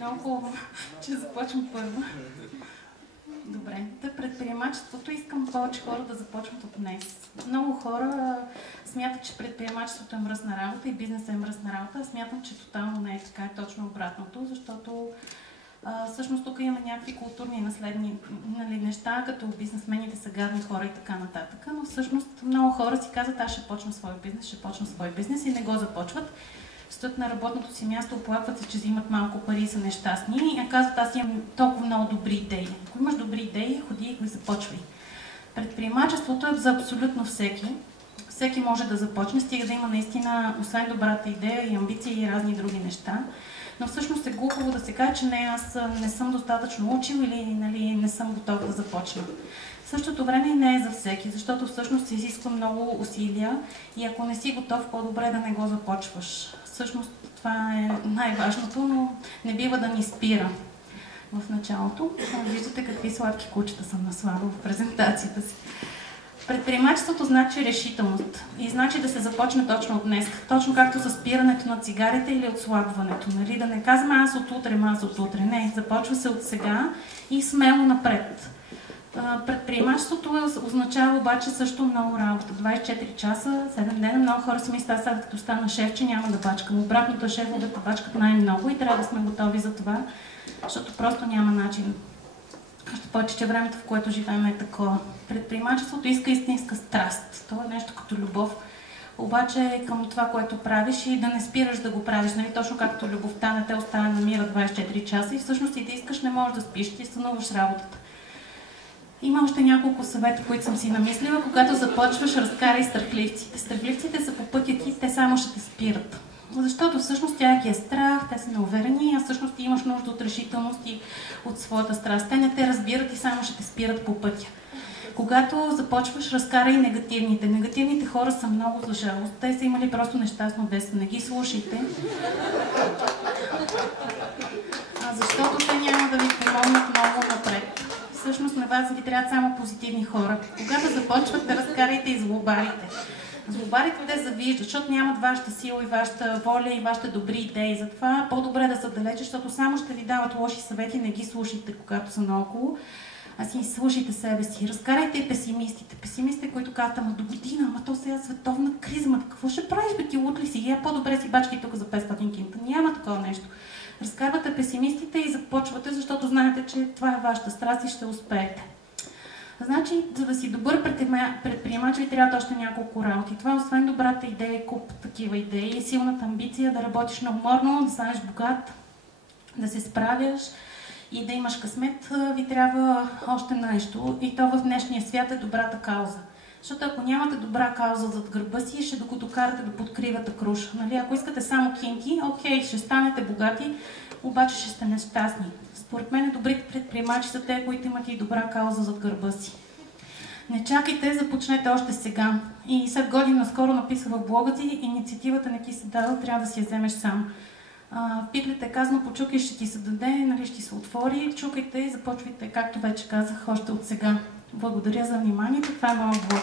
Много хубаво, че започвам първо. Добре, предприемачеството искам повече хора да започват от днес. Много хора смятат, че предприемачеството е мръсна работа и бизнесът е мръсна работа. Аз смятам, че тотално не е така, е точно обратното, защото всъщност тук има някакви културни наследни неща, като бизнесмените са гадни хора и така нататък, но всъщност много хора си казват, аз ще почна свой бизнес и не го започват. Стоят на работното си място, оплакват се, че взимат малко пари и са нещастни и казват, аз имам толкова много добри идеи. Ако имаш добри идеи, ходи и ги започвай. Предприемачеството е за абсолютно всеки. Всеки може да започне, стига да има наистина, освен добрата идея и амбиции и разни други неща. Но всъщност е глупаво да се каже, че не, аз не съм достатъчно учил или не съм готов да започна. В същото време и не е за всеки, защото всъщност се изисква много усилия и ако не си готов, по-добре да не го започваш. Всъщност това е най-важното, но не бива да ни спира в началото. Виждате какви сладки кучета съм наслала в презентацията си. Предприемачеството значи решителност и значи да се започне точно от днес, точно както с спирането на цигарите или отслабването. Нали? Да не казваме аз от утре. Не, започва се от сега и смело напред. Предприемачеството означава обаче също много работа. 24 часа, 7 дена. Много хора си мислят, сега като стана шеф, че няма да бачкам. Обратното, шефовете бачкат най-много и трябва да сме готови за това, защото просто няма начин. Още повече, че времето, в което живеем, е такова. Предприемачеството иска истинска страст. Това е нещо като любов. Обаче към това, което правиш и да не спираш да го правиш. Нали? Точно както любовта не те оставя на мира 24 часа и всъщност и да искаш не можеш да спиш, ти стануваш работата. Има още няколко съвета, които съм си намислила. Когато започваш, разкарай страхливците. Страхливците са по пътя ти, те само ще те спират. Защото всъщност тях е страх, те са неуверени, а всъщност ти имаш нужда от решителност и от своята страст. Те не те разбират и само ще те спират по пътя. Когато започваш, разкарай негативните. Негативните хора са много за жалост. Те са имали просто нещастно детство. Не ги слушайте. Защото те няма да ви помогнат много напред. Всъщност на вас ви трябват само позитивни хора. Когато започвате, разкарайте и злобарите. Злобарите те завиждат, защото нямат вашата сила и вашата воля и вашите добри идеи. Затова по-добре да са далече, защото само ще ви дават лоши съвети, не ги слушайте, когато са наоколо, а си слушайте себе си. Разкарайте и песимистите. Песимистите, които казват, ама до година, ама то сега световна криза, ама какво ще правиш, бе ти лут ли си? Я по-добре си бачки тук за 500 кинта. Няма такова нещо. Разкарвате песимистите и започвате, защото знаете, че това е вашата страст и ще успеете. Значи, за да си добър предприемач, ви трябва още няколко работи. Това освен добрата идея, куп такива идеи и силната амбиция да работиш неуморно, да станеш богат, да се справяш и да имаш късмет, ви трябва още нещо. И то в днешния свят е добрата кауза. Защото ако нямате добра кауза зад гърба си, ще докато карате да подкривате круша. Нали? Ако искате само кинки, окей, ще станете богати, обаче ще сте нещастни. Според мен добрите предприемачи са те, които имат и добра кауза зад гърба си. Не чакайте, започнете още сега. И след година скоро написва в блога си, инициативата не ти се дава, трябва да си я вземеш сам. В Библията е казано, почукай, ще ти се даде, нали, ще се отвори, чукайте и започвайте, както вече казах, още от сега. Благодаря за вниманието. Това е моят блог.